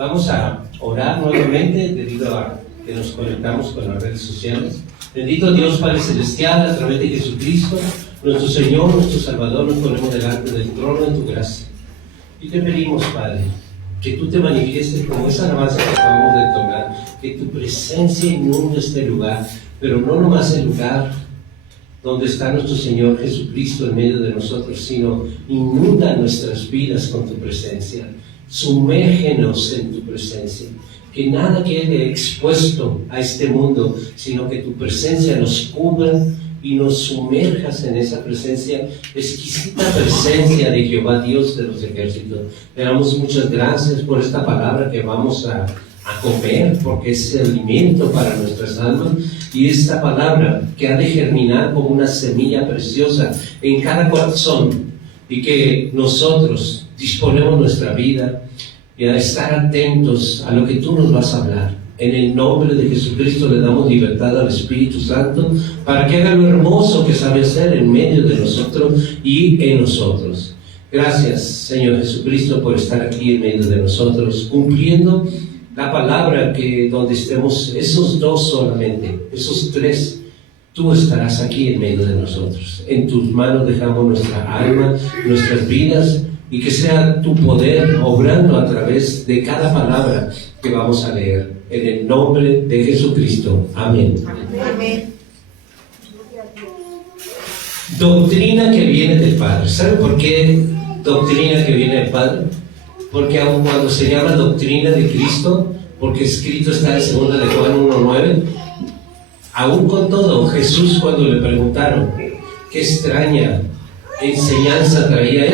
Vamos a orar nuevamente debido a que nos conectamos con las redes sociales. Bendito Dios Padre Celestial, a través de Jesucristo, nuestro Señor, nuestro Salvador, nos ponemos delante del trono de tu gracia. Y te pedimos, Padre, que tú te manifiestes como esa alabanza que acabamos de tocar, que tu presencia inunde este lugar, pero no nomás el lugar donde está nuestro Señor Jesucristo en medio de nosotros, sino inunda nuestras vidas con tu presencia, sumérgenos en tu presencia, que nada quede expuesto a este mundo, sino que tu presencia nos cubra y nos sumerjas en esa presencia, exquisita presencia de Jehová Dios de los ejércitos. Te damos muchas gracias por esta palabra que vamos a comer, porque es alimento para nuestras almas, y esta palabra que ha de germinar como una semilla preciosa en cada corazón, y que nosotros disponemos nuestra vida y a estar atentos a lo que tú nos vas a hablar. En el nombre de Jesucristo le damos libertad al Espíritu Santo para que haga lo hermoso que sabe hacer en medio de nosotros y en nosotros. Gracias, Señor Jesucristo, por estar aquí en medio de nosotros, cumpliendo la palabra que donde estemos, esos dos solamente, esos tres, tú estarás aquí en medio de nosotros. En tus manos dejamos nuestra alma, nuestras vidas, y que sea tu poder obrando a través de cada palabra que vamos a leer. En el nombre de Jesucristo. Amén. Amén. Doctrina que viene del Padre. ¿Sabe por qué doctrina que viene del Padre? Porque aun cuando se llama doctrina de Cristo, porque escrito está en 2 de Juan 1:9, aún con todo, Jesús, cuando le preguntaron qué extraña enseñanza traía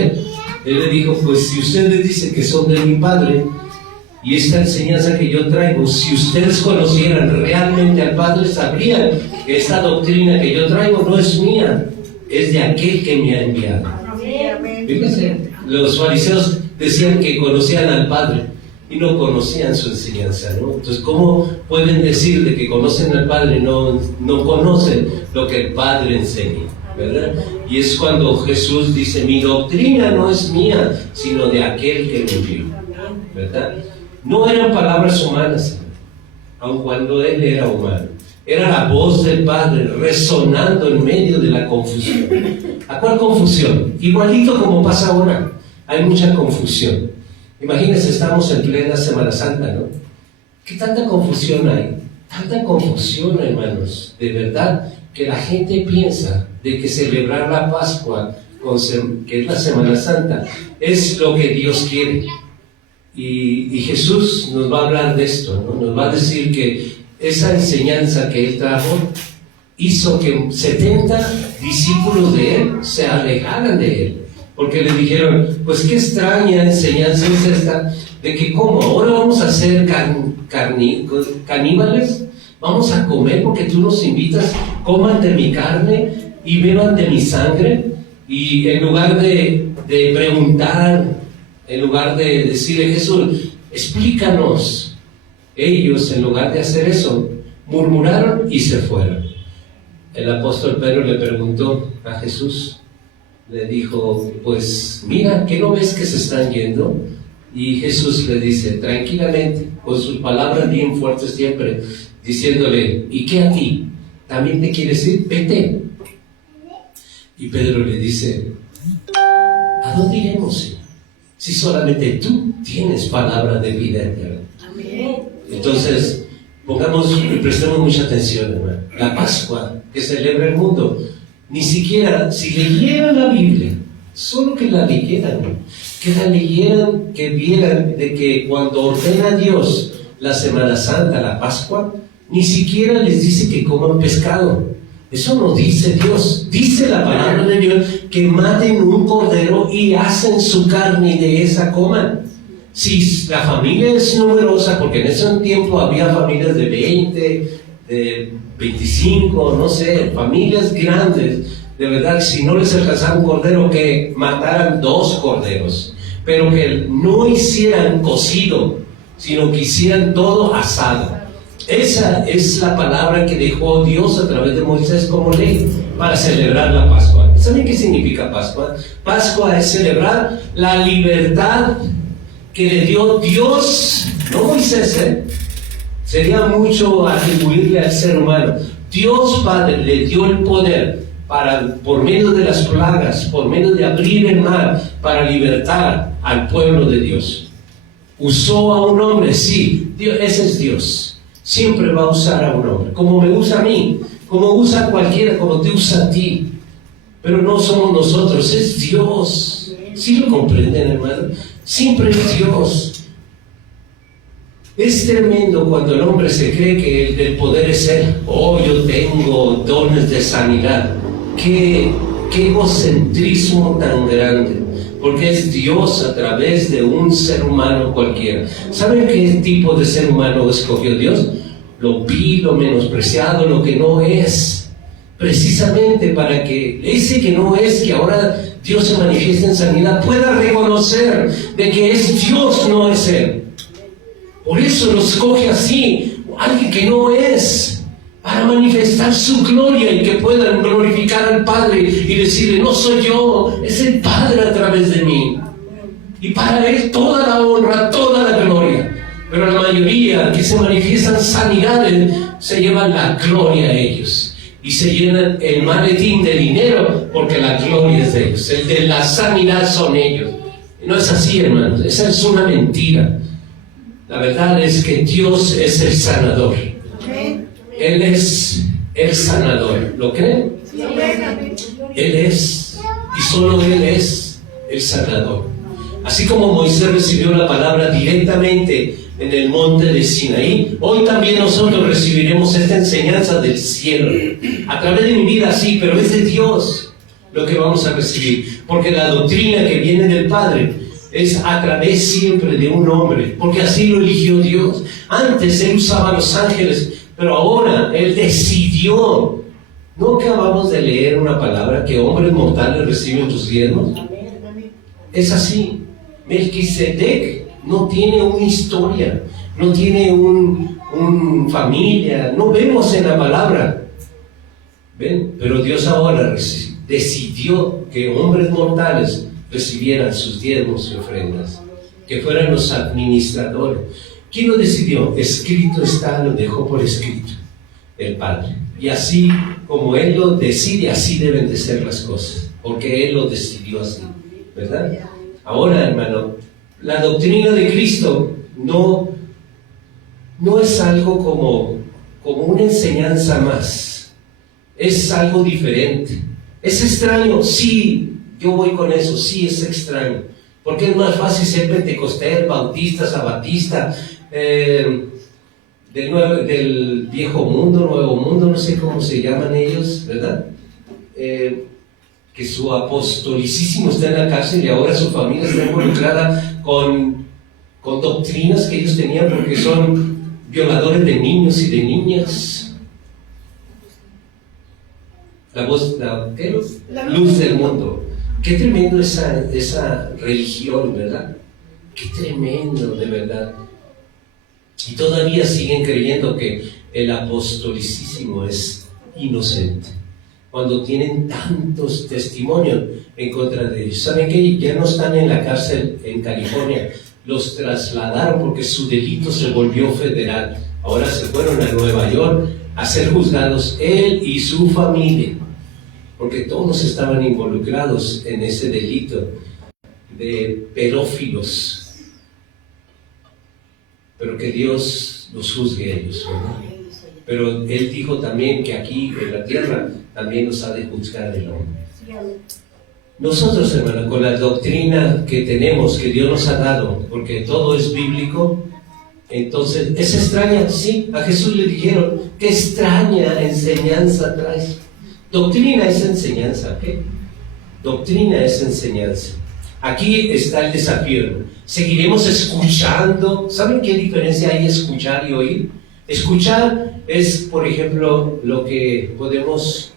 él le dijo, pues si ustedes dicen que son de mi Padre, y esta enseñanza que yo traigo, si ustedes conocieran realmente al Padre, sabrían que esta doctrina que yo traigo no es mía, es de aquel que me ha enviado. Fíjense, los fariseos decían que conocían al Padre y no conocían su enseñanza, ¿no? Entonces, ¿cómo pueden decir de que conocen al Padre y no conocen lo que el Padre enseña? ¿Verdad? Y es cuando Jesús dice, mi doctrina no es mía, sino de aquel que me envió, ¿verdad? No eran palabras humanas, aun cuando Él era humano. Era la voz del Padre resonando en medio de la confusión. ¿A cuál confusión? Igualito como pasa ahora. Hay mucha confusión. Imagínense, estamos en plena Semana Santa, ¿no? ¿Qué tanta confusión hay? Tanta confusión, hermanos, de verdad, que la gente piensa de que celebrar la Pascua, que es la Semana Santa, es lo que Dios quiere. Y Jesús nos va a hablar de esto, ¿no? Nos va a decir que esa enseñanza que Él trajo hizo que 70 discípulos de Él se alejaran de Él, porque le dijeron, pues qué extraña enseñanza es esta, de que ¿cómo? ¿Ahora vamos a ser caníbales? ¿Vamos a comer porque tú nos invitas? Coman de mi carne y beban de mi sangre. Y en lugar de preguntar, en lugar de decirle, Jesús, explícanos, ellos, en lugar de hacer eso, murmuraron y se fueron. El apóstol Pedro le preguntó a Jesús, le dijo, pues mira, ¿qué no ves que se están yendo? Y Jesús le dice, tranquilamente, con sus palabras bien fuertes siempre, diciéndole, ¿y qué a ti? ¿También te quieres ir? Vete. Y Pedro le dice, ¿a dónde iremos, Señor? Si solamente tú tienes palabra de vida eterna. Amén. Entonces, pongamos y prestemos mucha atención, hermano. La Pascua que celebra el mundo, ni siquiera, si leyeran la Biblia, solo que la leyeran, que la leyeran, que vieran de que cuando ordena Dios la Semana Santa, la Pascua, ni siquiera les dice que coman pescado. Eso no dice Dios. Dice la palabra de Dios que maten un cordero y hacen su carne y de esa coman. Si la familia es numerosa, porque en ese tiempo había familias de 20, de 25, no sé, familias grandes, de verdad, si no les alcanzaba un cordero, que mataran 2 corderos, pero que no hicieran cocido, sino que hicieran todo asado. Esa es la palabra que dejó Dios a través de Moisés como ley para celebrar la Pascua. ¿Saben qué significa Pascua? Pascua es celebrar la libertad que le dio Dios, no Moisés, sería mucho atribuirle al ser humano. Dios Padre le dio el poder para, por medio de las plagas, por medio de abrir el mar, para libertar al pueblo de Dios. Usó a un hombre, sí, Dios, ese es Dios. Siempre va a usar a un hombre, como me usa a mí, como usa a cualquiera, como te usa a ti. Pero no somos nosotros, es Dios. ¿Sí lo comprenden, hermano? Siempre es Dios. Es tremendo cuando el hombre se cree que el poder es él. Oh, yo tengo dones de sanidad. Qué egocentrismo tan grande. Porque es Dios a través de un ser humano cualquiera. ¿Saben qué tipo de ser humano escogió Dios? Lo vil, lo menospreciado, lo que no es. Precisamente para que ese que no es, que ahora Dios se manifiesta en sanidad, pueda reconocer de que es Dios, no es Él. Por eso lo escoge así, alguien que no es, para manifestar su gloria y que puedan glorificar al Padre y decirle, no soy yo, es el Padre a través de mí. Y para Él toda la honra, toda la gloria. Pero la mayoría que se manifiestan sanidades se llevan la gloria a ellos. Y se llenan el maletín de dinero porque la gloria es de ellos. El de la sanidad son ellos. No es así, hermanos. Esa es una mentira. La verdad es que Dios es el sanador. Él es el sanador. ¿Lo creen? Él es, y solo Él es el sanador. Así como Moisés recibió la palabra directamente en el monte de Sinaí, hoy también nosotros recibiremos esta enseñanza del cielo. A través de mi vida, sí, pero es de Dios lo que vamos a recibir. Porque la doctrina que viene del Padre es a través siempre de un hombre, porque así lo eligió Dios. Antes Él usaba a los ángeles, pero ahora Él decidió. ¿No acabamos de leer una palabra que hombres mortales reciben tus diezmos? Es así. Melquisedec no tiene una historia, no tiene un familia, no vemos en la palabra. ¿Ven? Pero Dios ahora decidió que hombres mortales recibieran sus diezmos y ofrendas, que fueran los administradores. ¿Quién lo decidió? Escrito está, lo dejó por escrito el Padre. Y así como Él lo decide, así deben de ser las cosas, porque Él lo decidió así, ¿verdad? Ahora, hermano, la doctrina de Cristo no es algo como una enseñanza más, es algo diferente. ¿Es extraño? Sí, yo voy con eso, sí es extraño, porque es más fácil ser pentecostés, bautista, sabatista, del viejo mundo, nuevo mundo, no sé cómo se llaman ellos, ¿verdad? Que su apostolicísimo está en la cárcel y ahora su familia está involucrada con doctrinas que ellos tenían porque son violadores de niños y de niñas. La luz del mundo. Qué tremendo esa religión, ¿verdad? Qué tremendo, de verdad. Y todavía siguen creyendo que el apostolicísimo es inocente, cuando tienen tantos testimonios en contra de ellos. ¿Saben qué? Ya no están en la cárcel en California, los trasladaron porque su delito se volvió federal. Ahora se fueron a Nueva York a ser juzgados, él y su familia, porque todos estaban involucrados en ese delito de pedófilos. Pero que Dios los juzgue a ellos, ¿verdad? Pero Él dijo también que aquí en la tierra también nos ha de juzgar el hombre. Nosotros, hermano, con la doctrina que tenemos, que Dios nos ha dado, porque todo es bíblico, entonces, ¿es extraña? Sí, a Jesús le dijeron, ¿qué extraña enseñanza traes? Doctrina es enseñanza, ¿qué? Doctrina es enseñanza. Aquí está el desafío. Seguiremos escuchando. ¿Saben qué diferencia hay escuchar y oír? Escuchar es, por ejemplo, lo que podemos,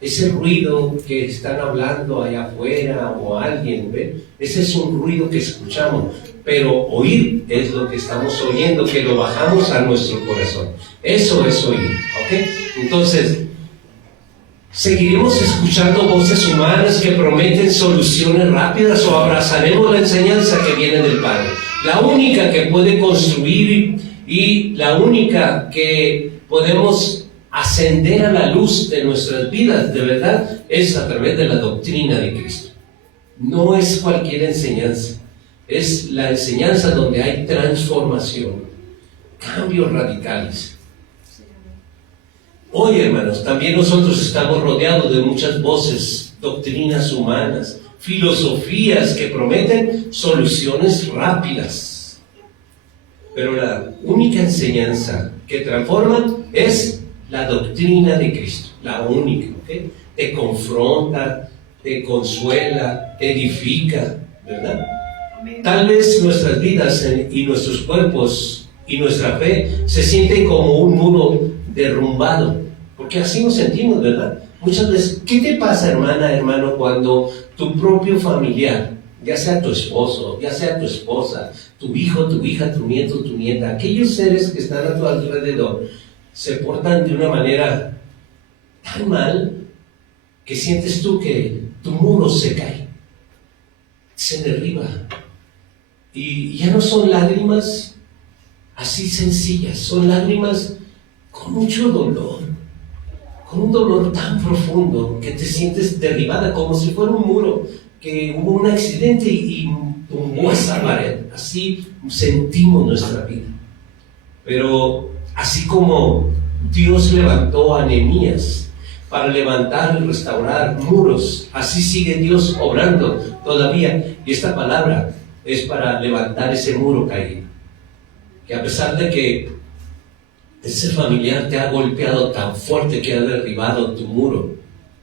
ese ruido que están hablando allá afuera o alguien, ¿ve? Ese es un ruido que escuchamos. Pero oír es lo que estamos oyendo, que lo bajamos a nuestro corazón. Eso es oír, ¿ok? Entonces, ¿seguiremos escuchando voces humanas que prometen soluciones rápidas o abrazaremos la enseñanza que viene del Padre? La única que puede construir y la única que podemos ascender a la luz de nuestras vidas, de verdad, es a través de la doctrina de Cristo. No es cualquier enseñanza, es la enseñanza donde hay transformación, cambios radicales. Hoy, hermanos, también nosotros estamos rodeados de muchas voces, doctrinas humanas, filosofías que prometen soluciones rápidas. Pero la única enseñanza que transforma es la doctrina de Cristo, la única, ¿okay? Te confronta, te consuela, te edifica, ¿verdad? Tal vez nuestras vidas y nuestros cuerpos y nuestra fe se sienten como un muro derrumbado, porque así nos sentimos, ¿verdad? Muchas veces, ¿qué te pasa, hermana, hermano, cuando tu propio familiar, ya sea tu esposo, ya sea tu esposa, tu hijo, tu hija, tu nieto, tu nieta, aquellos seres que están a tu alrededor, se portan de una manera tan mal que sientes tú que tu muro se cae, se derriba, y ya no son lágrimas así sencillas, son lágrimas con mucho dolor, con un dolor tan profundo que te sientes derribada, como si fuera un muro, que hubo un accidente y tumbó esa pared. Así sentimos nuestra vida. Pero así como Dios levantó a Nehemías para levantar y restaurar muros, así sigue Dios obrando todavía. Y esta palabra es para levantar ese muro caído. Que a pesar de que ese familiar te ha golpeado tan fuerte que ha derribado tu muro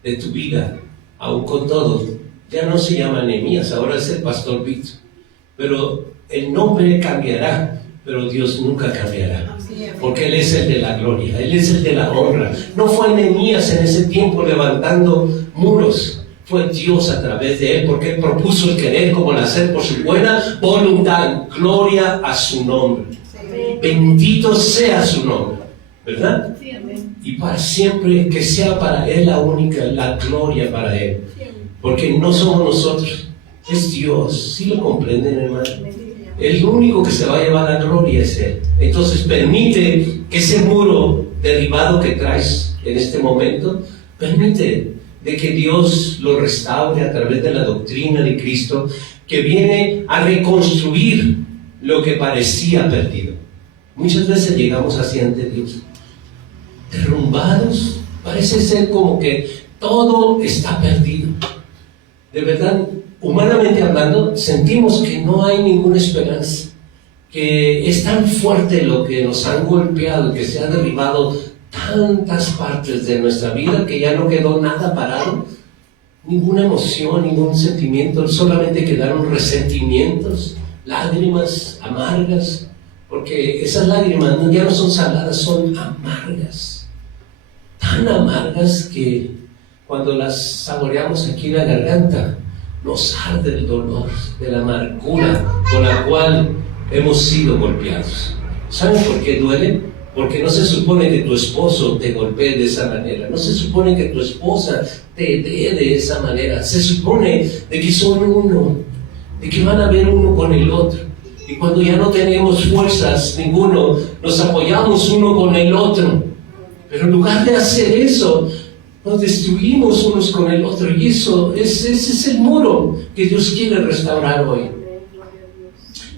de tu vida, aún con todo, ya no se llama Nehemías, ahora es el pastor Víctor. Pero el nombre cambiará, pero Dios nunca cambiará, porque Él es el de la gloria, Él es el de la honra. No fue Nehemías en ese tiempo levantando muros, fue Dios a través de él, porque Él propuso el querer como el hacer por su buena voluntad. Gloria a su nombre. Bendito sea su nombre, ¿verdad? Sí, amén. Y para siempre que sea para Él la única, la gloria para Él. Porque no somos nosotros, es Dios. ¿Sí lo comprenden, hermano? El único que se va a llevar la gloria es Él. Entonces permite que ese muro derribado que traes en este momento, permite de que Dios lo restaure a través de la doctrina de Cristo, que viene a reconstruir lo que parecía perdido. Muchas veces llegamos así ante Dios, derrumbados, parece ser como que todo está perdido. De verdad, humanamente hablando, sentimos que no hay ninguna esperanza, que es tan fuerte lo que nos han golpeado, que se ha derribado tantas partes de nuestra vida, que ya no quedó nada parado, ninguna emoción, ningún sentimiento, solamente quedaron resentimientos, lágrimas amargas. Porque esas lágrimas ya no son saladas, son amargas. Tan amargas que cuando las saboreamos aquí en la garganta, nos arde el dolor de la amargura con la cual hemos sido golpeados. ¿Saben por qué duele? Porque no se supone que tu esposo te golpee de esa manera. No se supone que tu esposa te dé de esa manera. Se supone de que son uno, de que van a ver uno con el otro. Y cuando ya no tenemos fuerzas ninguno, nos apoyamos uno con el otro. Pero en lugar de hacer eso, nos destruimos unos con el otro. Y ese es el muro que Dios quiere restaurar hoy.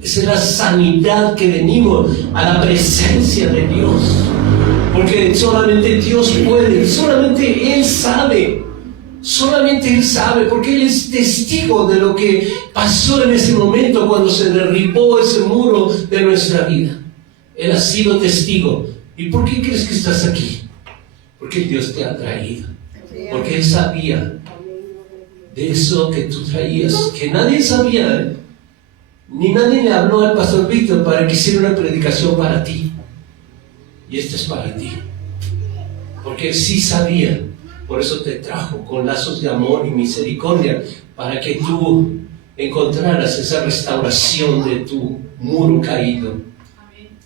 Esa es la sanidad que venimos a la presencia de Dios. Porque solamente Dios puede, solamente Él sabe. Solamente Él sabe, porque Él es testigo de lo que pasó en ese momento cuando se derribó ese muro de nuestra vida. Él ha sido testigo. ¿Y por qué crees que estás aquí? Porque Dios te ha traído. Porque Él sabía de eso que tú traías, que nadie sabía, ni nadie le habló al pastor Víctor para que hiciera una predicación para ti. Y esto es para ti. Porque Él sí sabía. Por eso te trajo con lazos de amor y misericordia, para que tú encontraras esa restauración de tu muro caído.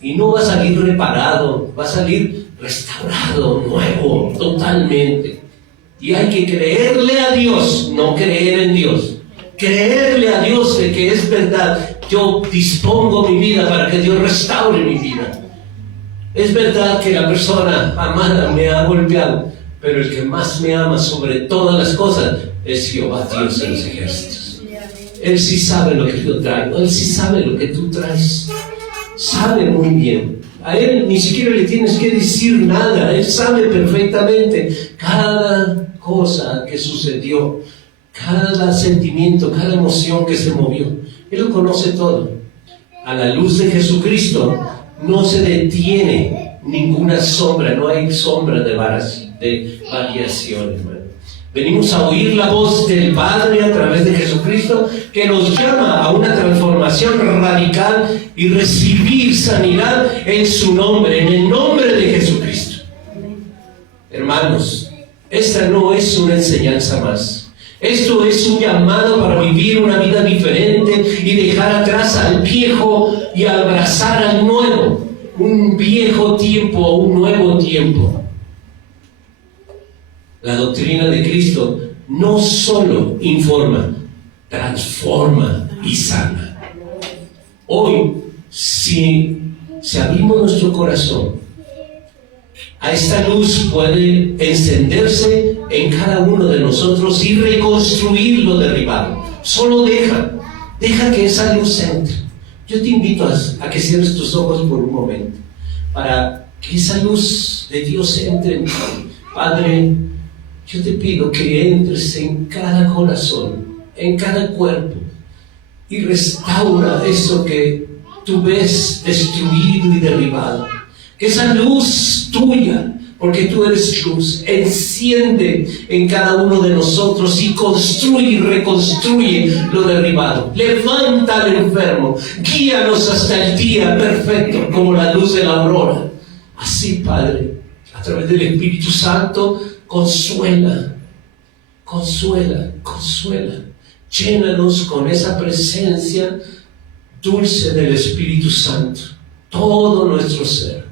Y no va a salir reparado, va a salir restaurado, nuevo, totalmente. Y hay que creerle a Dios, no creer en Dios. Creerle a Dios de que es verdad, yo dispongo mi vida para que Dios restaure mi vida. Es verdad que la persona amada me ha golpeado, pero el que más me ama sobre todas las cosas es Jehová, Dios de los ejércitos. Él sí sabe lo que yo traigo, Él sí sabe lo que tú traes. Sabe muy bien. A Él ni siquiera le tienes que decir nada. Él sabe perfectamente cada cosa que sucedió, cada sentimiento, cada emoción que se movió. Él lo conoce todo. A la luz de Jesucristo no se detiene ninguna sombra, no hay sombra de variación, hermano. Venimos a oír la voz del Padre a través de Jesucristo, que nos llama a una transformación radical y recibir sanidad en su nombre, en el nombre de Jesucristo. Hermanos, esta no es una enseñanza más. Esto es un llamado para vivir una vida diferente y dejar atrás al viejo y abrazar al nuevo. Un viejo tiempo, un nuevo tiempo. La doctrina de Cristo no solo informa, transforma y sana. Hoy, si abrimos nuestro corazón, a esta luz puede encenderse en cada uno de nosotros y reconstruir lo derribado. Solo deja que esa luz entre. Yo te invito a que cierres tus ojos por un momento, para que esa luz de Dios entre en ti. Padre, yo te pido que entres en cada corazón, en cada cuerpo, y restaura eso que tú ves destruido y derribado. Que esa luz tuya, porque tú eres luz, enciende en cada uno de nosotros y construye y reconstruye lo derribado. Levanta al enfermo, guíanos hasta el día perfecto, como la luz de la aurora. Así, Padre, a través del Espíritu Santo, consuela. Llénanos con esa presencia dulce del Espíritu Santo, todo nuestro ser.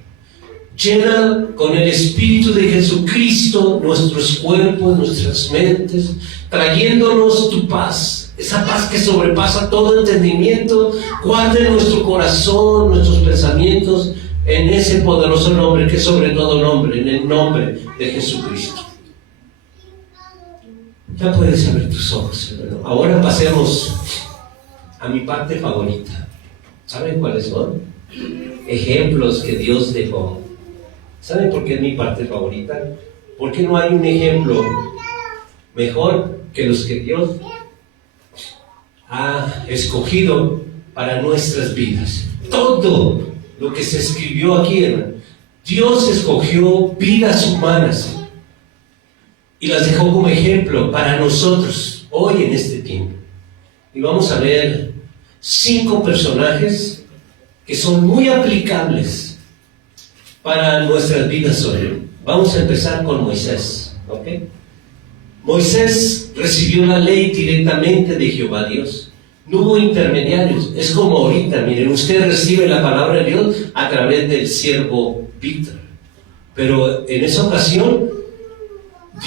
Llena con el Espíritu de Jesucristo nuestros cuerpos, nuestras mentes, trayéndonos tu paz, esa paz que sobrepasa todo entendimiento. Guarde nuestro corazón, nuestros pensamientos en ese poderoso nombre que es sobre todo nombre, en el nombre de Jesucristo. Ya puedes abrir tus ojos, hermano. Ahora pasemos a mi parte favorita. ¿Saben cuáles son? Ejemplos que Dios dejó. ¿Saben por qué es mi parte favorita? Porque no hay un ejemplo mejor que los que Dios ha escogido para nuestras vidas. Todo lo que se escribió aquí, hermano, Dios escogió vidas humanas y las dejó como ejemplo para nosotros hoy en este tiempo. Y vamos a ver 5 personajes que son muy aplicables para nuestras vidas hoy. Vamos a empezar con Moisés, ¿ok? Moisés recibió la ley directamente de Jehová Dios. No hubo intermediarios. Es como ahorita, miren, usted recibe la palabra de Dios a través del siervo Víctor. Pero en esa ocasión,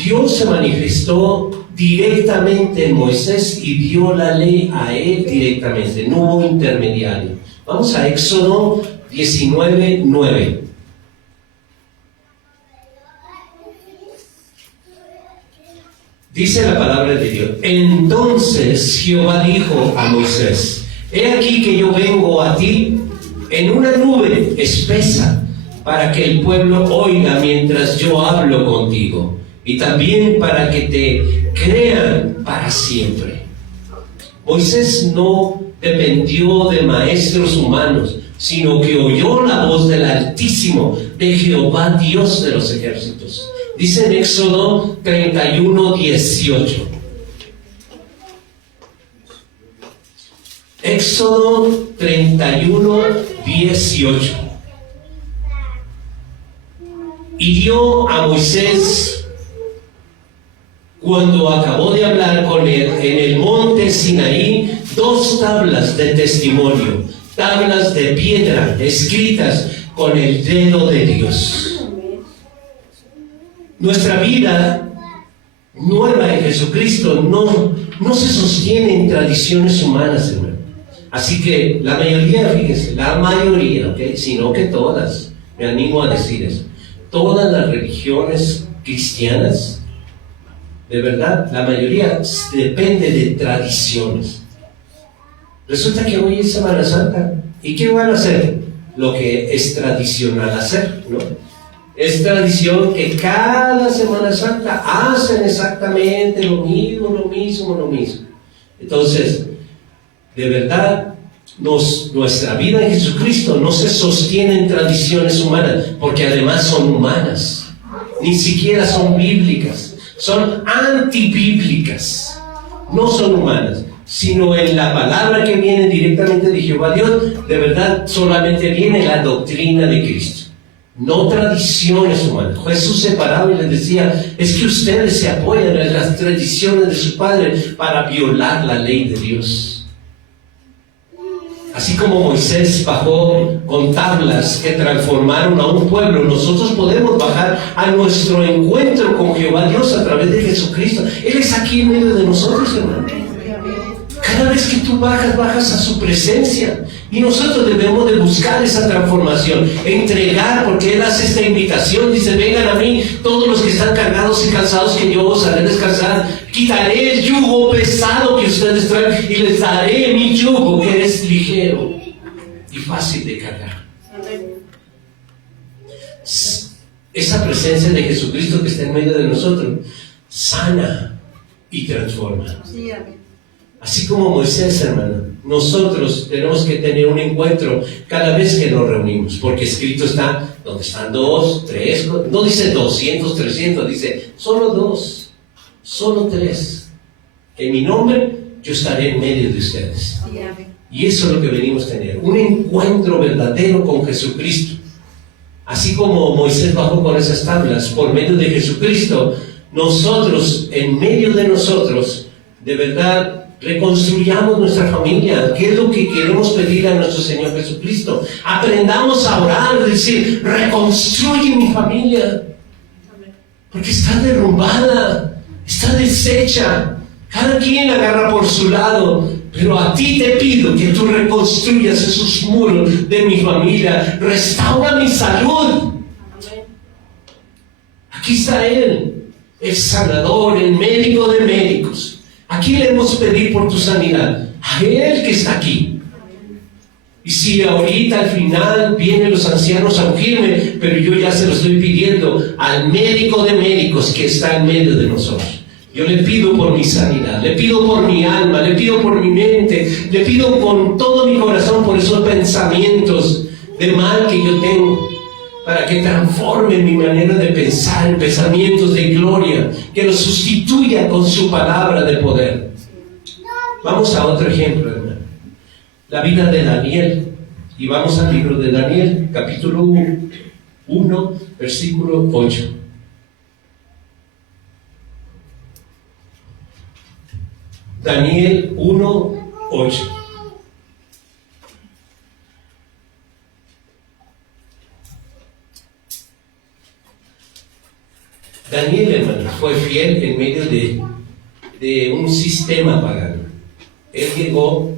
Dios se manifestó directamente en Moisés y dio la ley a él directamente. No hubo intermediario. Vamos a Éxodo 19:9. Dice la palabra de Dios: entonces Jehová dijo a Moisés: he aquí que yo vengo a ti en una nube espesa, para que el pueblo oiga mientras yo hablo contigo, y también para que te crean para siempre. Moisés no dependió de maestros humanos, sino que oyó la voz del Altísimo, de Jehová Dios de los ejércitos. Dice en Éxodo 31:18. Éxodo 31:18. Y dio a Moisés, cuando acabó de hablar con él en el monte Sinaí, 2 tablas de testimonio, tablas de piedra escritas con el dedo de Dios. Nuestra vida nueva en Jesucristo no se sostiene en tradiciones humanas, hermano. Así que la mayoría, fíjense, la mayoría, ¿okay? Sino que todas, me animo a decir eso, todas las religiones cristianas, de verdad, la mayoría depende de tradiciones. Resulta que hoy es Semana Santa, ¿y qué van a hacer? Lo que es tradicional hacer, ¿no? Es tradición que cada Semana Santa hacen exactamente lo mismo. Entonces, de verdad, nuestra vida en Jesucristo no se sostiene en tradiciones humanas, porque además son humanas, ni siquiera son bíblicas, son antibíblicas, no son humanas, sino en la palabra que viene directamente de Jehová Dios. De verdad, solamente viene la doctrina de Cristo, no tradiciones humanas. Jesús se paraba y les decía: es que ustedes se apoyan en las tradiciones de su padre para violar la ley de Dios. Así como Moisés bajó con tablas que transformaron a un pueblo, nosotros podemos bajar a nuestro encuentro con Jehová Dios a través de Jesucristo. Él es aquí en medio de nosotros, hermano. Cada vez que tú bajas a su presencia. Y nosotros debemos de buscar esa transformación, entregar, porque Él hace esta invitación, dice: vengan a mí todos los que están cargados y cansados, que yo os haré descansar. Quitaré el yugo pesado que ustedes traen y les daré mi yugo, que es ligero y fácil de cargar. Esa presencia de Jesucristo que está en medio de nosotros sana y transforma. Así como Moisés, hermano, nosotros tenemos que tener un encuentro cada vez que nos reunimos, porque escrito está: donde están 2, 3, no dice 200, 300, dice solo 2, solo 3. En mi nombre yo estaré en medio de ustedes. Y eso es lo que venimos a tener, un encuentro verdadero con Jesucristo. Así como Moisés bajó con esas tablas, por medio de Jesucristo, nosotros, en medio de nosotros, de verdad, reconstruyamos nuestra familia. ¿Qué es lo que queremos pedir a nuestro Señor Jesucristo? Aprendamos a orar, decir: reconstruye mi familia, porque está derrumbada, está deshecha, cada quien agarra por su lado. Pero a ti te pido que tú reconstruyas esos muros de mi familia, restaura mi salud. Aquí está Él, el sanador, el médico de médicos. ¿A quién le hemos pedido por tu sanidad? A Él que está aquí. Y si ahorita al final vienen los ancianos a ungirme, pero yo ya se lo estoy pidiendo al médico de médicos que está en medio de nosotros. Yo le pido por mi sanidad, le pido por mi alma, le pido por mi mente, le pido con todo mi corazón por esos pensamientos de mal que yo tengo, para que transforme mi manera de pensar en pensamientos de gloria, que los sustituya con su palabra de poder. Vamos a otro ejemplo, hermano. La vida de Daniel. Y vamos al libro de Daniel, capítulo 1, versículo 8. Daniel 1, 8. Daniel, hermano, fue fiel en medio de un sistema pagano. Él llegó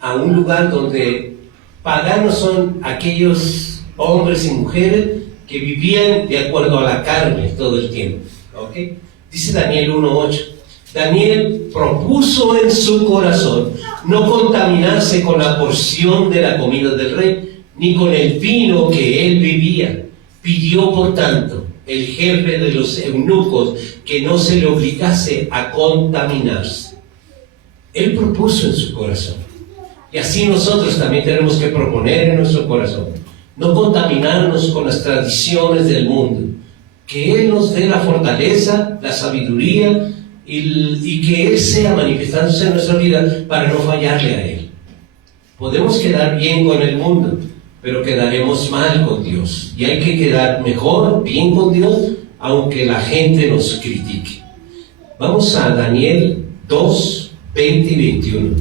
a un lugar donde paganos son aquellos hombres y mujeres que vivían de acuerdo a la carne todo el tiempo. ¿Okay? Dice Daniel 1:8. Daniel propuso en su corazón no contaminarse con la porción de la comida del rey, ni con el vino que él bebía. Pidió, por tanto, el jefe de los eunucos que no se le obligase a contaminarse. Él propuso en su corazón. Y así nosotros también tenemos que proponer en nuestro corazón no contaminarnos con las tradiciones del mundo. Que Él nos dé la fortaleza, la sabiduría y que Él sea manifestándose en nuestra vida para no fallarle a Él. Podemos quedar bien con el mundo, pero quedaremos mal con Dios. Y hay que quedar mejor, bien con Dios, aunque la gente nos critique. Vamos a Daniel 2, 20 y 21.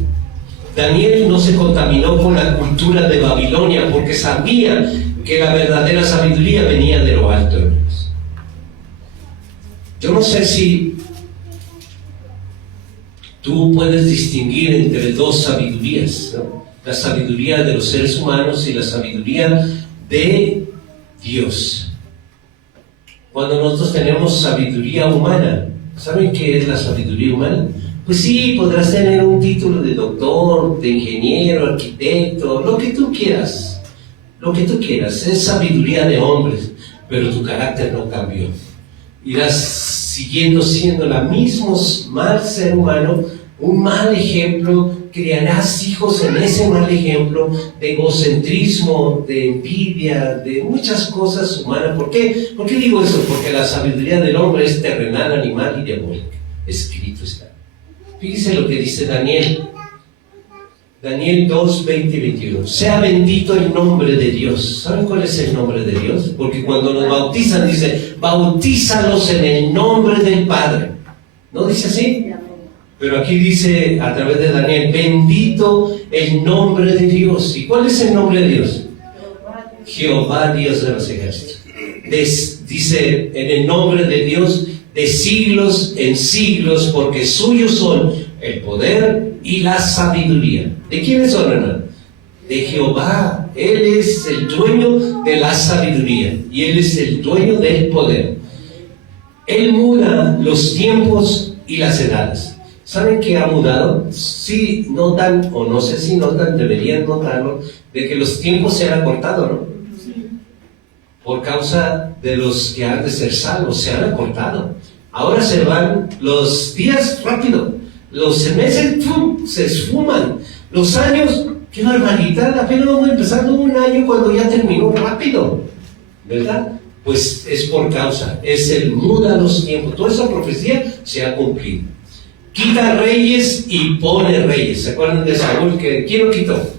Daniel no se contaminó con la cultura de Babilonia porque sabía que la verdadera sabiduría venía de lo alto, hermanos. Yo no sé si tú puedes distinguir entre dos sabidurías, ¿no? La sabiduría de los seres humanos y la sabiduría de Dios. Cuando nosotros tenemos sabiduría humana, ¿saben qué es la sabiduría humana? Pues sí, podrás tener un título de doctor, de ingeniero, arquitecto, lo que tú quieras, es sabiduría de hombres, pero tu carácter no cambió. Irás siguiendo siendo el mismo mal ser humano, un mal ejemplo, criarás hijos en ese mal ejemplo de egocentrismo, de envidia, de muchas cosas humanas. ¿Por qué? ¿Por qué digo eso? Porque la sabiduría del hombre es terrenal, animal y diabólica. Escrito está. Fíjense lo que dice Daniel. Daniel 2, 20 y 21. Sea bendito el nombre de Dios. ¿Saben cuál es el nombre de Dios? Porque cuando nos bautizan dice, bautízalos en el nombre del Padre. ¿No dice así? Pero aquí dice a través de Daniel, bendito el nombre de Dios. ¿Y cuál es el nombre de Dios? Jehová, Dios de los ejércitos. Dice en el nombre de Dios de siglos en siglos, porque suyos son el poder y la sabiduría. ¿De quiénes son, hermano? De Jehová. Él es el dueño de la sabiduría y Él es el dueño del poder. Él muda los tiempos y las edades. ¿Saben qué ha mudado? Sí notan, o no sé si notan, deberían notarlo, de que los tiempos se han acortado, ¿no? Por causa de los que han de ser salvos, se han acortado. Ahora se van los días rápido, los meses se esfuman, los años, qué barbaridad, apenas vamos empezando un año cuando ya terminó rápido, ¿verdad? Pues es por causa, es el muda los tiempos, toda esa profecía se ha cumplido. Quita reyes y pone reyes. ¿Se acuerdan de Saúl? ¿Quién lo quitó?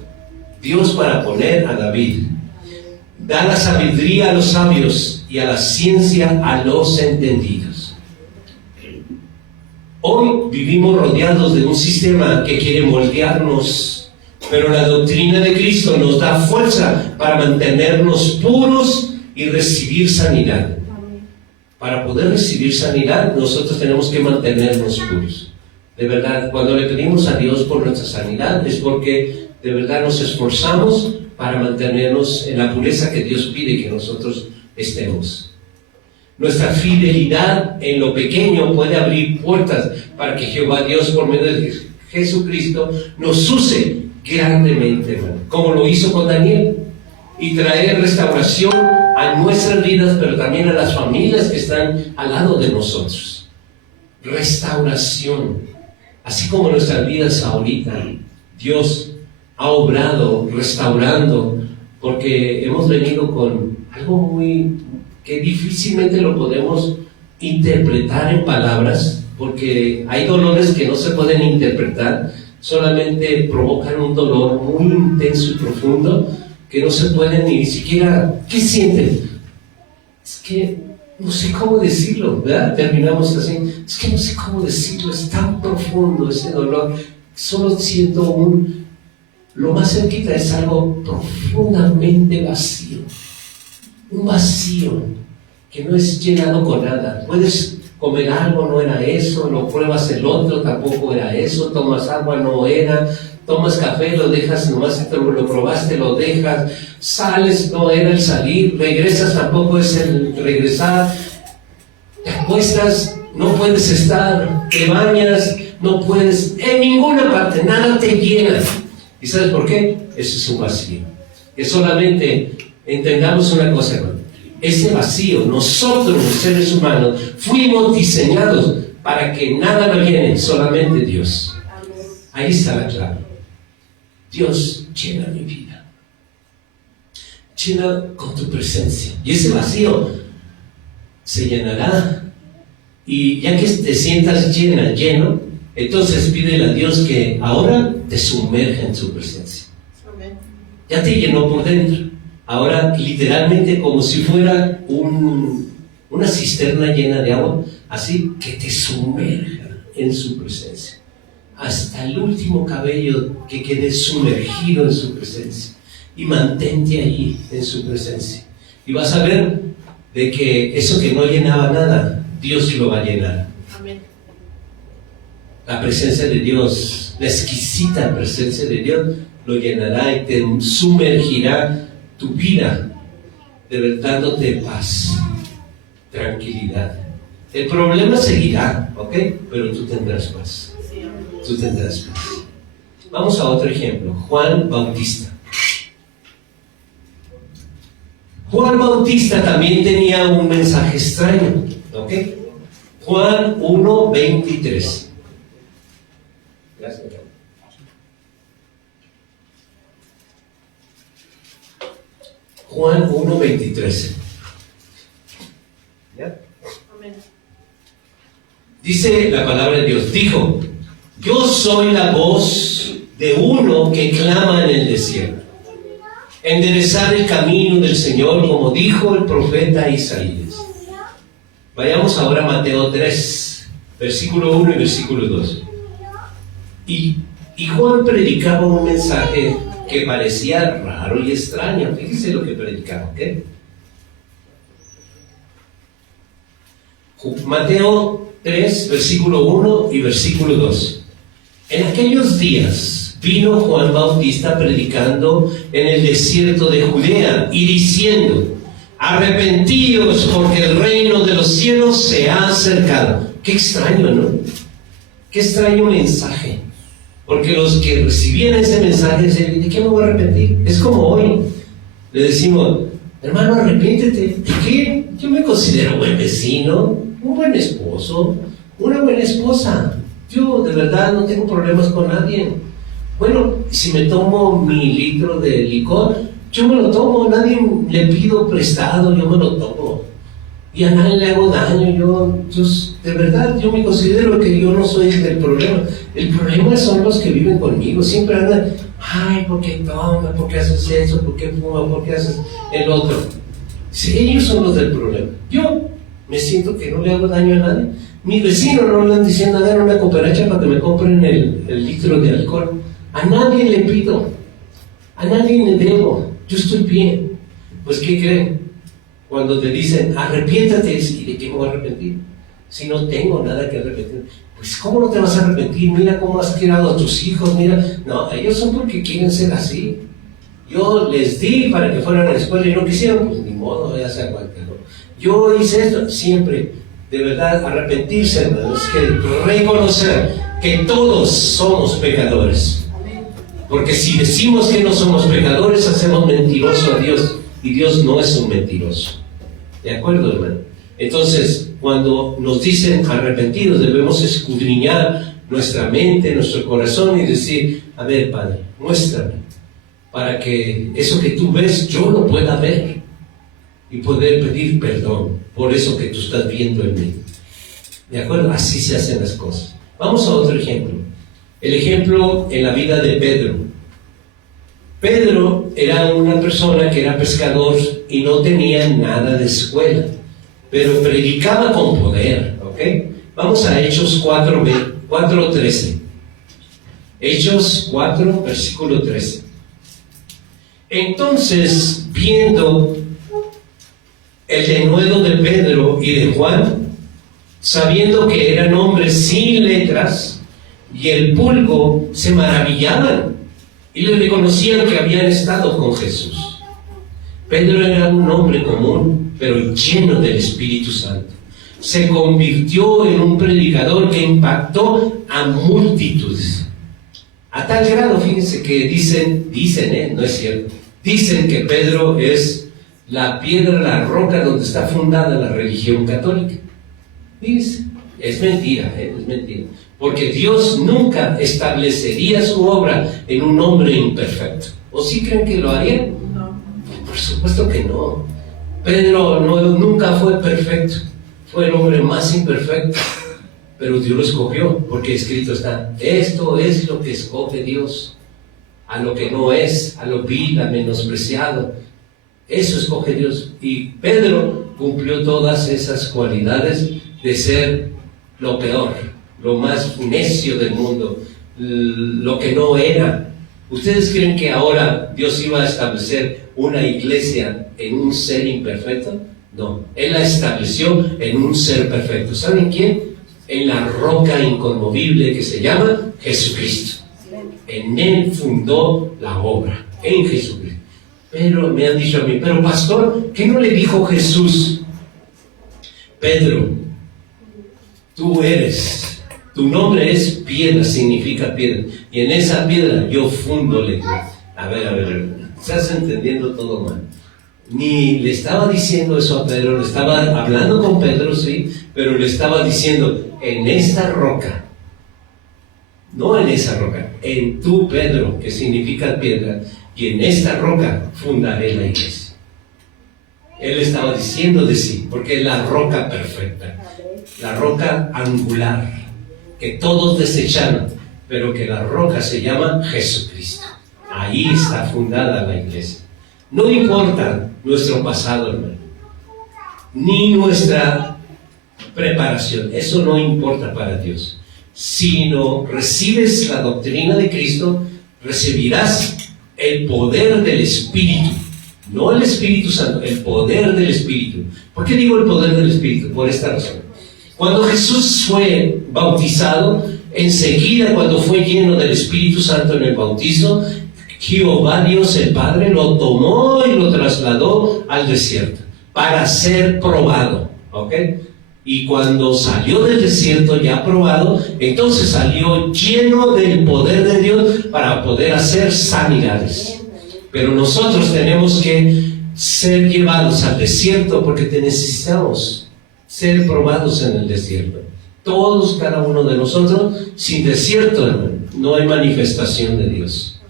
Dios para poner a David. Da la sabiduría a los sabios y a la ciencia a los entendidos. Hoy vivimos rodeados de un sistema que quiere moldearnos, pero la doctrina de Cristo nos da fuerza para mantenernos puros y recibir sanidad. Para poder recibir sanidad, nosotros tenemos que mantenernos puros. De verdad, cuando le pedimos a Dios por nuestra sanidad, es porque de verdad nos esforzamos para mantenernos en la pureza que Dios pide que nosotros estemos. Nuestra fidelidad en lo pequeño puede abrir puertas para que Jehová Dios, por medio de Jesucristo, nos use grandemente, hermano, como lo hizo con Daniel, y traer restauración a nuestras vidas, pero también a las familias que están al lado de nosotros. Restauración. Así como nuestras vidas ahorita, Dios ha obrado, restaurando, porque hemos venido con algo que difícilmente lo podemos interpretar en palabras, porque hay dolores que no se pueden interpretar, solamente provocan un dolor muy intenso y profundo, que no se pueden ni siquiera, ¿qué sienten? Es que no sé cómo decirlo, ¿verdad? Terminamos así, es que no sé cómo decirlo, es tan profundo ese dolor, solo siento lo más cerquita es algo profundamente vacío, un vacío que no es llenado con nada. Puedes comer algo, no era eso, lo pruebas el otro, tampoco era eso, tomas agua, no era, tomas café, lo dejas, nomás lo probaste, lo dejas, sales, no era el salir, regresas, tampoco es el regresar, te acuestas, no puedes estar, te bañas, no puedes, en ninguna parte, nada te llena. ¿Y sabes por qué? Eso es un vacío. Que solamente entendamos una cosa, hermano. Ese vacío, nosotros los seres humanos, fuimos diseñados para que nada lo llene, solamente Dios. Ahí está la clave. Dios llena mi vida. Llena con tu presencia. Y ese vacío se llenará. Y ya que te sientas lleno, entonces pídele a Dios que ahora te sumerja en su presencia. Ya te llenó por dentro. Ahora literalmente como si fuera una cisterna llena de agua, así que te sumerja en su presencia. Hasta el último cabello que quede sumergido en su presencia. Y mantente ahí en su presencia. Y vas a ver de que eso que no llenaba nada, Dios lo va a llenar. Amén. la presencia de Dios, la exquisita presencia de Dios, lo llenará y te sumergirá tu vida, dándote paz, tranquilidad. El problema seguirá, ¿ok? Pero tú tendrás paz. Tú tendrás paz. Vamos a otro ejemplo. Juan Bautista. Juan Bautista también tenía un mensaje extraño, ¿ok? Juan 1:23. Gracias. Juan 1:23. ¿Ya? Amén. Dice la palabra de Dios, dijo, yo soy la voz de uno que clama en el desierto. Enderezar el camino del Señor, como dijo el profeta Isaías. Vayamos ahora a Mateo 3, versículo 1 y versículo 2. Y Juan predicaba un mensaje que parecía raro y extraño. Fíjese lo que predicaba, ¿ok? Mateo 3, versículo 1 y versículo 2. En aquellos días vino Juan Bautista predicando en el desierto de Judea y diciendo, arrepentíos porque el reino de los cielos se ha acercado. Qué extraño, ¿no? Qué extraño mensaje. Porque los que recibían ese mensaje decían, ¿de qué me voy a arrepentir? Es como hoy. Le decimos, hermano, arrepiéntete. ¿De qué? Yo me considero buen vecino, un buen esposo, una buena esposa. Yo de verdad no tengo problemas con nadie. Bueno, si me tomo mi litro de licor, yo me lo tomo, nadie le pido prestado, yo me lo tomo. Y a nadie le hago daño, yo de verdad, yo me considero que yo no soy el problema. El problema son los que viven conmigo, siempre andan, ay, ¿por qué tomas? ¿Por qué haces eso? ¿Por qué fumas? ¿Por qué haces el otro? Sí, ellos son los del problema. Yo me siento que no le hago daño a nadie. Mis vecinos no me andan diciendo, dar una cooperacha para que me compren el litro de alcohol. A nadie le pido, a nadie le debo, yo estoy bien. Pues, ¿qué creen? Cuando te dicen, arrepiéntate, ¿y de qué me voy a arrepentir? Si no tengo nada que arrepentir. Pues, ¿cómo no te vas a arrepentir? Mira cómo has criado a tus hijos, mira. No, ellos son porque quieren ser así. Yo les di para que fueran a la escuela y no quisieron, pues ni modo, ya se aguanta, ¿no? Yo hice esto, siempre, de verdad, arrepentirse, hermanos, que reconocer que todos somos pecadores. Porque si decimos que no somos pecadores, hacemos mentiroso a Dios. Y Dios no es un mentiroso. ¿De acuerdo, hermano? Entonces, cuando nos dicen arrepentidos, debemos escudriñar nuestra mente, nuestro corazón y decir, a ver, Padre, muéstrame, para que eso que tú ves, yo lo pueda ver y poder pedir perdón por eso que tú estás viendo en mí. ¿De acuerdo? Así se hacen las cosas. Vamos a otro ejemplo. El ejemplo en la vida de Pedro. Pedro era una persona que era pescador y no tenía nada de escuela, pero predicaba con poder, ¿ok? Vamos a Hechos 4:13. Hechos 4, versículo 13. Entonces, viendo el denuedo de Pedro y de Juan, sabiendo que eran hombres sin letras, y el pulgo, se maravillaban y le reconocían que habían estado con Jesús. Pedro era un hombre común, pero lleno del Espíritu Santo. Se convirtió en un predicador que impactó a multitudes. A tal grado, fíjense, que dicen, no es cierto, dicen que Pedro es la piedra, la roca donde está fundada la religión católica. Fíjense, es mentira, es mentira. Porque Dios nunca establecería su obra en un hombre imperfecto. ¿O sí creen que lo haría? No. Por supuesto que no. Pedro nunca fue perfecto. Fue el hombre más imperfecto. Pero Dios lo escogió, porque escrito está, esto es lo que escoge Dios. A lo que no es, a lo vil, a menospreciado. Eso escoge Dios. Y Pedro cumplió todas esas cualidades de ser lo peor, lo más necio del mundo, lo que no era. ¿Ustedes creen que ahora Dios iba a establecer una iglesia en un ser imperfecto? No, Él la estableció en un ser perfecto. ¿Saben quién? en la roca inconmovible que se llama Jesucristo. En Él fundó la obra, en Jesucristo. Pero me han dicho a mí, pero pastor, ¿qué no le dijo Jesús? Pedro, tu nombre es piedra, significa piedra, y en esa piedra yo fundo la iglesia. A ver, estás entendiendo todo mal. Ni le estaba diciendo eso a Pedro, le estaba hablando con Pedro, sí, pero le estaba diciendo, en esta roca, no en esa roca, en tu Pedro, que significa piedra, y en esta roca fundaré la iglesia. Él estaba diciendo de sí, porque es la roca perfecta, la roca angular, que todos desecharon, pero que la roca se llama Jesucristo. Ahí está fundada la iglesia. No importa nuestro pasado, hermano, ni nuestra preparación, eso no importa para Dios. Si no recibes la doctrina de Cristo, recibirás el poder del Espíritu, no el Espíritu Santo, el poder del Espíritu. ¿Por qué digo el poder del Espíritu? Por esta razón. Cuando Jesús fue bautizado, enseguida cuando fue lleno del Espíritu Santo en el bautizo, Jehová Dios el Padre lo tomó y lo trasladó al desierto para ser probado, ¿ok? Y cuando salió del desierto ya probado, entonces salió lleno del poder de Dios para poder hacer sanidades. Pero nosotros tenemos que ser llevados al desierto porque necesitamos ser probados en el desierto. Todos, cada uno de nosotros, sin desierto, hermano, no hay manifestación de Dios.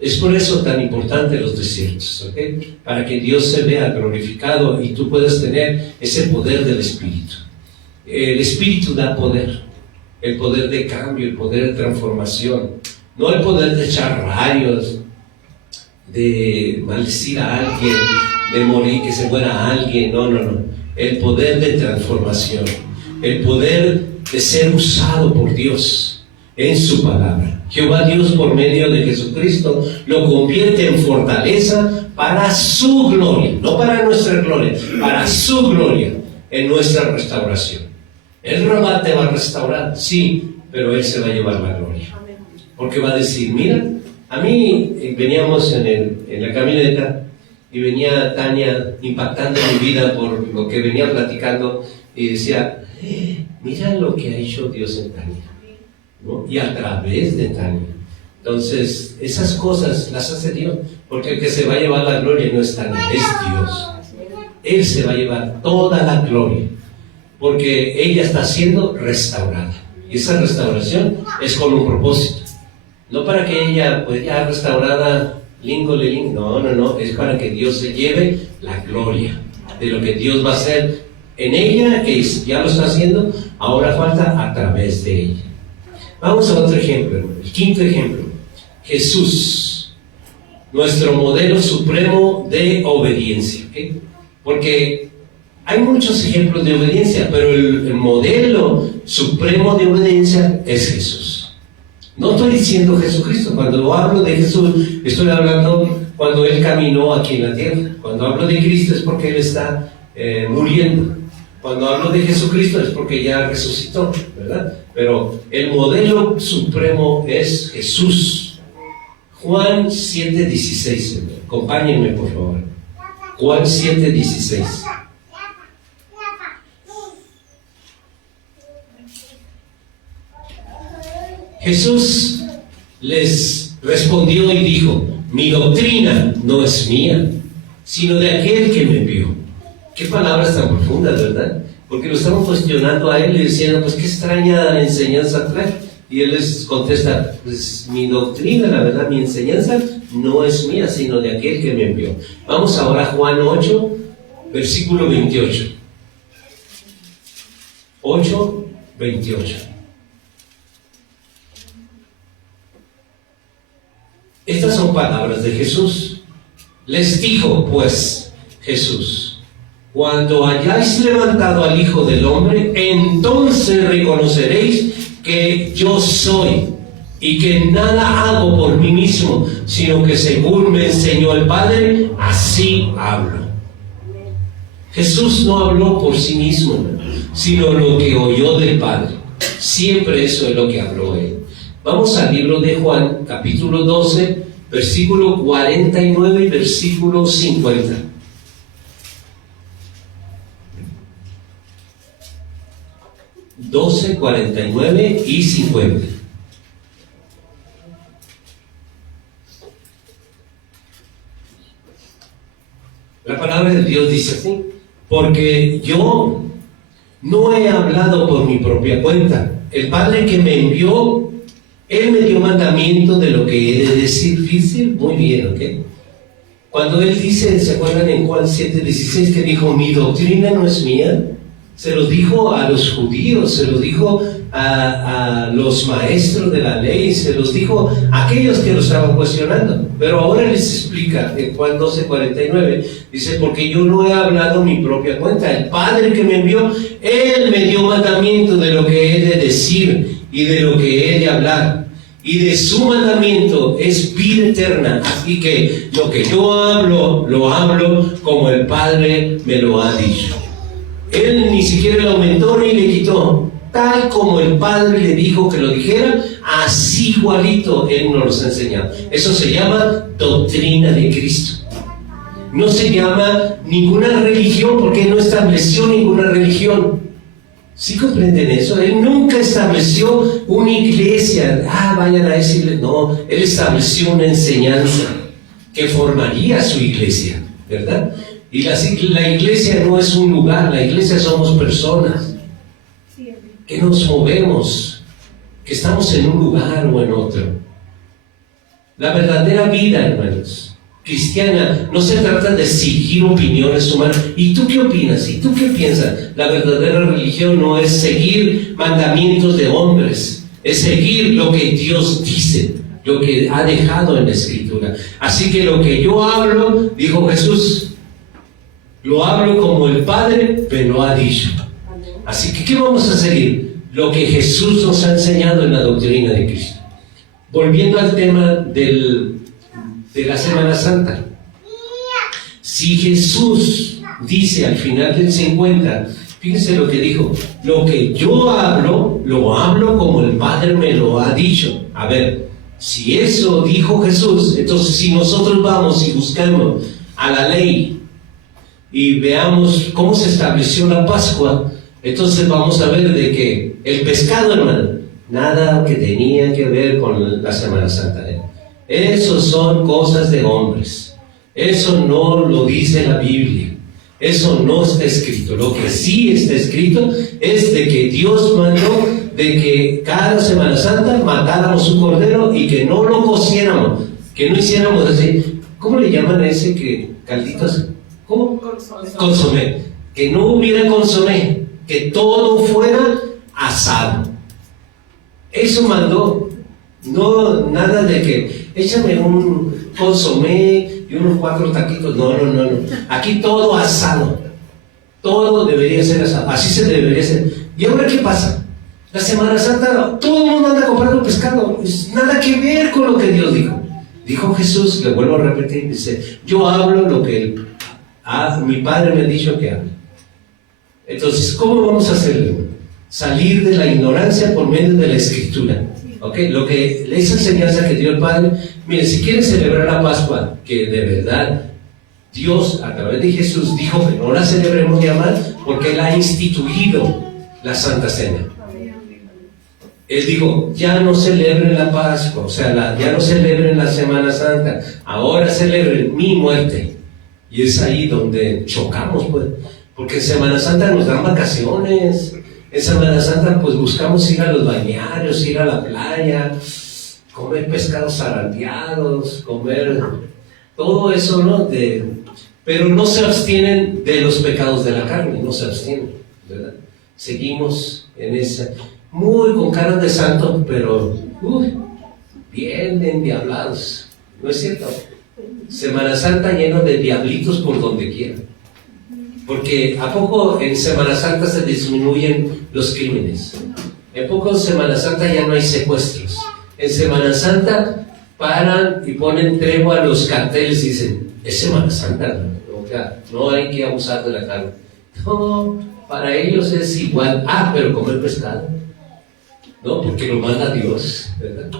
Es por eso tan importante los desiertos, ¿ok? Para que Dios se vea glorificado y tú puedas tener ese poder del Espíritu. El Espíritu da poder, el poder de cambio, el poder de transformación, no el poder de echar rayos, de maldecir a alguien, de morir, que se muera alguien, no. El poder de transformación, el poder de ser usado por Dios en su palabra. Jehová Dios, por medio de Jesucristo, lo convierte en fortaleza para su gloria, no para nuestra gloria, para su gloria, en nuestra restauración. El Rabat te va a restaurar, sí, pero Él se va a llevar la gloria. Porque va a decir, mira, a mí veníamos en la camioneta y venía Tania impactando mi vida por lo que venía platicando y decía, mira lo que ha hecho Dios en Tania, ¿no? Y a través de Tania. Entonces, esas cosas las hace Dios, porque el que se va a llevar la gloria no es Tania, es Dios. Él se va a llevar toda la gloria, porque ella está siendo restaurada. Y esa restauración es con un propósito. No para que ella, pues ya restaurada, no, es para que Dios se lleve la gloria de lo que Dios va a hacer en ella, que ya lo está haciendo, ahora falta a través de ella. Vamos a otro ejemplo, el quinto ejemplo. Jesús, nuestro modelo supremo de obediencia, ¿okay? Porque hay muchos ejemplos de obediencia, pero el modelo supremo de obediencia es Jesús. No estoy diciendo Jesucristo. Cuando hablo de Jesús, estoy hablando cuando Él caminó aquí en la tierra. Cuando hablo de Cristo es porque Él está muriendo. Cuando hablo de Jesucristo es porque ya resucitó, ¿verdad? Pero el modelo supremo es Jesús. Juan 7:16. Acompáñenme, por favor. Juan 7:16. Jesús les respondió y dijo, mi doctrina no es mía, sino de aquel que me envió. Qué palabras tan profundas, ¿verdad? Porque lo estamos cuestionando a él y diciendo, pues qué extraña enseñanza trae. Y él les contesta, pues mi doctrina, la verdad, mi enseñanza no es mía, sino de aquel que me envió. Vamos ahora a Juan 8, versículo 28. 8:28. Estas son palabras de Jesús. Les dijo, pues, Jesús, cuando hayáis levantado al Hijo del Hombre, entonces reconoceréis que yo soy, y que nada hago por mí mismo, sino que según me enseñó el Padre, así hablo. Jesús no habló por sí mismo, sino lo que oyó del Padre. Siempre eso es lo que habló él. Vamos al libro de Juan, capítulo 12, versículo 49 y versículo 50. (12, 49 y 50). La palabra de Dios dice así: porque yo no he hablado por mi propia cuenta. El Padre que me envió, Él me dio mandamiento de lo que he de decir. Fíjense muy bien, ¿ok? Cuando Él dice, ¿se acuerdan en Juan 7:16 que dijo, mi doctrina no es mía? Se lo dijo a los judíos, se lo dijo a los maestros de la ley, se los dijo a aquellos que lo estaban cuestionando. Pero ahora les explica en Juan 12:49, dice, porque yo no he hablado mi propia cuenta. El Padre que me envió, Él me dio mandamiento de lo que he de decir y de lo que he de hablar. Y de su mandamiento es vida eterna. Así que lo que yo hablo, lo hablo como el Padre me lo ha dicho. Él ni siquiera lo aumentó ni le quitó. Tal como el Padre le dijo que lo dijera, así igualito Él nos los ha enseñado. Eso se llama doctrina de Cristo. No se llama ninguna religión, porque Él no estableció ninguna religión. ¿Sí comprenden eso? Él nunca estableció una iglesia. Vayan a decirle. No, Él estableció una enseñanza que formaría su iglesia, ¿verdad? Y la iglesia no es un lugar, la iglesia somos personas que nos movemos, que estamos en un lugar o en otro. La verdadera vida, hermanos, cristiana, no se trata de seguir opiniones humanas. ¿Y tú qué opinas? ¿Y tú qué piensas? La verdadera religión no es seguir mandamientos de hombres, es seguir lo que Dios dice, lo que ha dejado en la Escritura. Así que lo que yo hablo, dijo Jesús, lo hablo como el Padre me lo ha dicho. Así que, ¿qué vamos a seguir? Lo que Jesús nos ha enseñado en la doctrina de Cristo. Volviendo al tema de la Semana Santa. Si Jesús dice al final del 50, fíjense lo que dijo, lo que yo hablo, lo hablo como el Padre me lo ha dicho. A ver, si eso dijo Jesús, entonces si nosotros vamos y buscamos a la ley y veamos cómo se estableció la Pascua, entonces vamos a ver de que el pescado, hermano, nada que tenía que ver con la Semana Santa. Eso son cosas de hombres. Eso no lo dice la Biblia. Eso no está escrito. Lo que sí está escrito es de que Dios mandó de que cada Semana Santa matáramos un cordero y que no lo cociéramos, que no hiciéramos así. ¿Cómo le llaman a ese que calditos? ¿Cómo? Consomé. Que no hubiera consomé, que todo fuera asado. Eso mandó. No, nada de que échame un consomé y unos 4 taquitos. No. Aquí todo asado. Todo debería ser asado. Así se debería ser. ¿Y ahora qué pasa? La Semana Santa, todo el mundo anda comprando pescado. Nada que ver con lo que Dios dijo. Dijo Jesús, le vuelvo a repetir, dice, yo hablo lo que mi Padre me ha dicho que hable. Entonces, ¿cómo vamos a hacerlo? Salir de la ignorancia por medio de la Escritura. ¿Okay? Esa enseñanza que dio el Padre. Miren, si quieren celebrar la Pascua, que de verdad Dios a través de Jesús dijo que no la celebremos ya más, porque Él ha instituido la Santa Cena. Él dijo, ya no celebren la Pascua, o sea, ya no celebren la Semana Santa, ahora celebren mi muerte. Y es ahí donde chocamos, pues, porque en Semana Santa nos dan vacaciones. En Semana Santa pues buscamos ir a los balnearios, ir a la playa, comer pescados zarandeados, comer todo eso, ¿no? Pero no se abstienen de los pecados de la carne, no se abstienen, ¿verdad? Seguimos en esa, muy con cara de santo, pero bien endiablados, ¿no es cierto? Semana Santa lleno de diablitos por donde quiera. Porque ¿a poco en Semana Santa se disminuyen los crímenes? ¿A poco en Semana Santa ya no hay secuestros? En Semana Santa paran y ponen tregua a los carteles y dicen, es Semana Santa, no hay que abusar de la carne. No, para ellos es igual. Pero comer pescado. ¿no? Porque lo manda Dios, ¿verdad?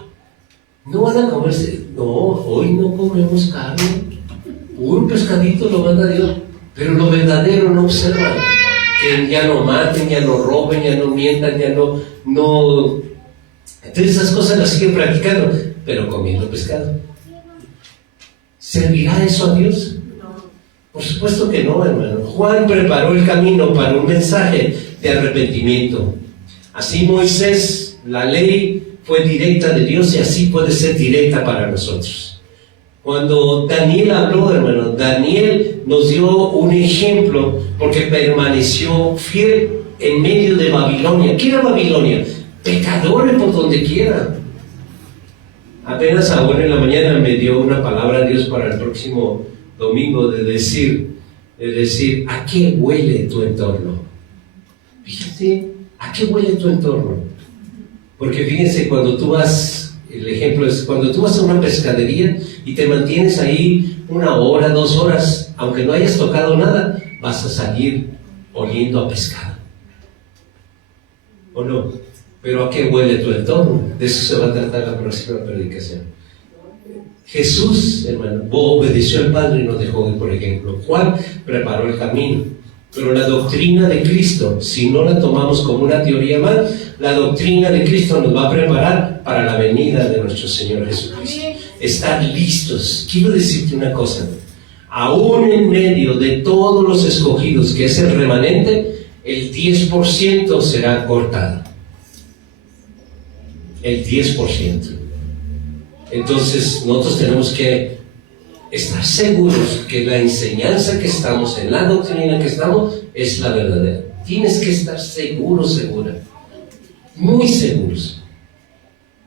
No van a comerse, no, hoy no comemos carne, un pescadito lo manda Dios, pero lo verdadero no observan, que ya no maten, ya no roben, ya no mientan, ya no, entonces esas cosas las siguen practicando, pero comiendo pescado. ¿Servirá eso a Dios? Por supuesto que no, hermano. Juan preparó el camino para un mensaje de arrepentimiento. Así Moisés, la ley fue directa de Dios y así puede ser directa para nosotros. Cuando Daniel habló, hermano, Daniel nos dio un ejemplo porque permaneció fiel en medio de Babilonia. ¿Qué era Babilonia? Pecadores por donde quiera. Apenas ahora en la mañana me dio una palabra Dios para el próximo domingo de decir, ¿a qué huele tu entorno? Fíjate, ¿a qué huele tu entorno? Porque fíjense, cuando tú vas, el ejemplo es, cuando tú vas a una pescadería y te mantienes ahí 1 hora, 2 horas, aunque no hayas tocado nada, vas a salir oliendo a pescado. ¿O no? Pero ¿a qué huele tu entorno? De eso se va a tratar la próxima predicación. Jesús, hermano, obedeció al Padre y nos dejó ir, por ejemplo. Juan preparó el camino. Pero la doctrina de Cristo, si no la tomamos como una teoría más, la doctrina de Cristo nos va a preparar para la venida de nuestro Señor Jesucristo. Estar listos. Quiero decirte una cosa. Aún en medio de todos los escogidos, que es el remanente, el 10% será cortado. El 10%. Entonces nosotros tenemos que estar seguros que la enseñanza que estamos, en la doctrina que estamos, es la verdadera. Tienes que estar seguro, segura, muy seguros.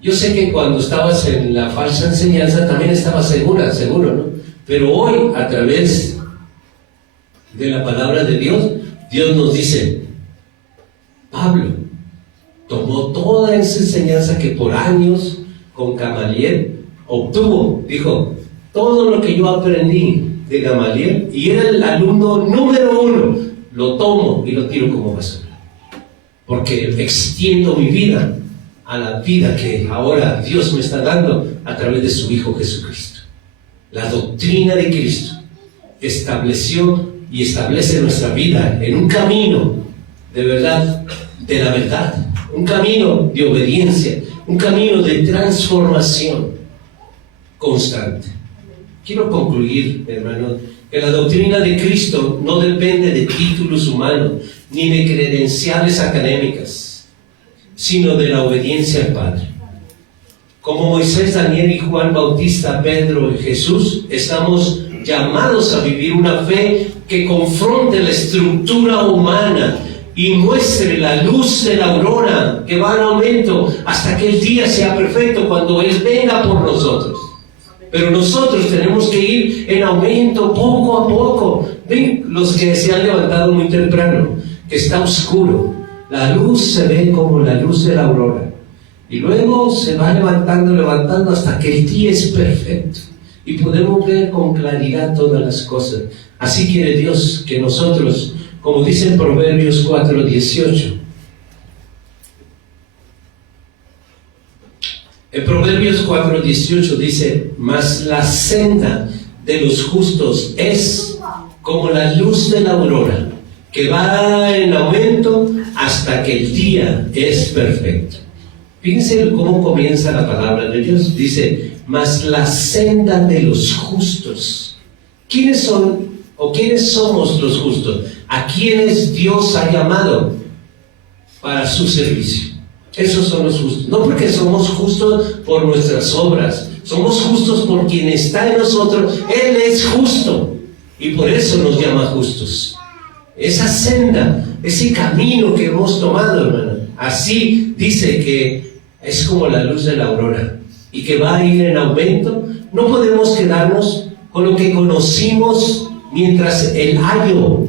Yo sé que cuando estabas en la falsa enseñanza también estabas segura, seguro, ¿no? Pero hoy, a través de la palabra de Dios, Dios nos dice, Pablo tomó toda esa enseñanza que por años con Gamaliel obtuvo, dijo, todo lo que yo aprendí de Gamaliel, y era el alumno número 1, lo tomo y lo tiro como basura, porque extiendo mi vida a la vida que ahora Dios me está dando a través de su Hijo Jesucristo. La doctrina de Cristo estableció y establece nuestra vida en un camino de verdad, de la verdad, un camino de obediencia, un camino de transformación constante. Quiero concluir, hermano, que la doctrina de Cristo no depende de títulos humanos ni de credenciales académicas, sino de la obediencia al Padre. Como Moisés, Daniel y Juan Bautista, Pedro y Jesús, estamos llamados a vivir una fe que confronte la estructura humana y muestre la luz de la aurora que va en aumento hasta que el día sea perfecto cuando Él venga por nosotros. Pero nosotros tenemos que ir en aumento poco a poco. Ven, los que se han levantado muy temprano, que está oscuro, la luz se ve como la luz de la aurora y luego se va levantando hasta que el día es perfecto y podemos ver con claridad todas las cosas. Así quiere Dios que nosotros, como dice en Proverbios 4:18, en Proverbios 4:18 dice, mas la senda de los justos es como la luz de la aurora, que va en aumento hasta que el día es perfecto. Fíjense cómo comienza la palabra de Dios. Dice, mas la senda de los justos. ¿Quiénes son o quiénes somos los justos? ¿A quienes Dios ha llamado para su servicio? Esos son los justos. No porque somos justos por nuestras obras, somos justos por quien está en nosotros. Él es justo y por eso nos llama justos. Esa senda, ese camino que hemos tomado, hermano, así dice que es como la luz de la aurora y que va a ir en aumento. No podemos quedarnos con lo que conocimos mientras el año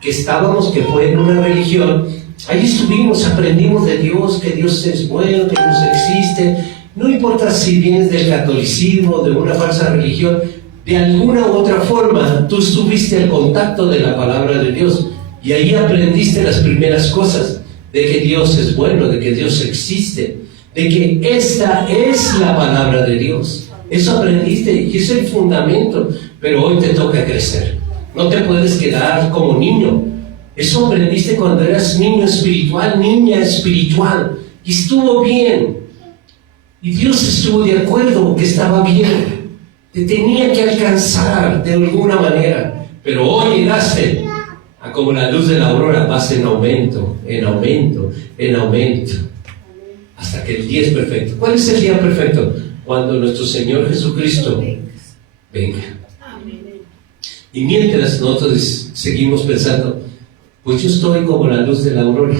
que estábamos, que fue en una religión. Ahí estuvimos, aprendimos de Dios, que Dios es bueno, que Dios existe. No importa si vienes del catolicismo, de una falsa religión, de alguna u otra forma, tú estuviste al contacto de la palabra de Dios y ahí aprendiste las primeras cosas, de que Dios es bueno, de que Dios existe. de que esta es la palabra de Dios. Eso aprendiste y es el fundamento, pero hoy te toca crecer. No te puedes quedar como niño. Eso aprendiste cuando eras niño espiritual, niña espiritual, y estuvo bien. Y Dios estuvo de acuerdo que estaba bien. Te tenía que alcanzar de alguna manera, pero hoy llegaste a como la luz de la aurora, vas en aumento, en aumento, en aumento, hasta que el día es perfecto. ¿Cuál es el día perfecto? Cuando nuestro Señor Jesucristo venga. Y mientras nosotros seguimos pensando, pues yo estoy como la luz de la aurora,